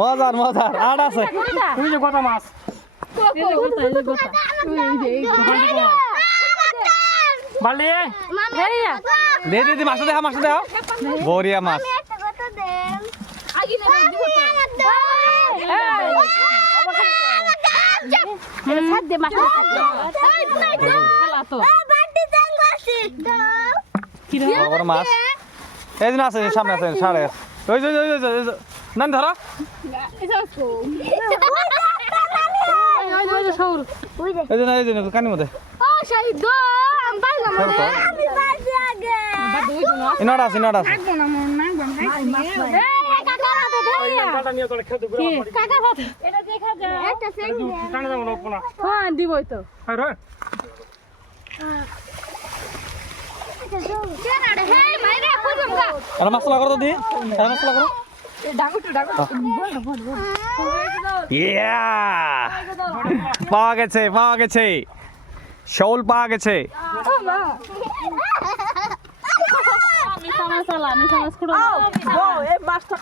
মজার মজার আট আছে ওই যে গোটা মাছ বালি দে দে মাছ দেখাও বড়িয়া মাছ বড় মাছ এই দিন আছে সামনে আছে সাড়ে ওই যে নান ধরো এই যে কানির মধ্যে ইনাটা আছে দিবই তো আরে মশলা করো তো দি আরে মশলা করো ইয়া পাওয়া গেছে শোল পাওয়া গেছে মাছটা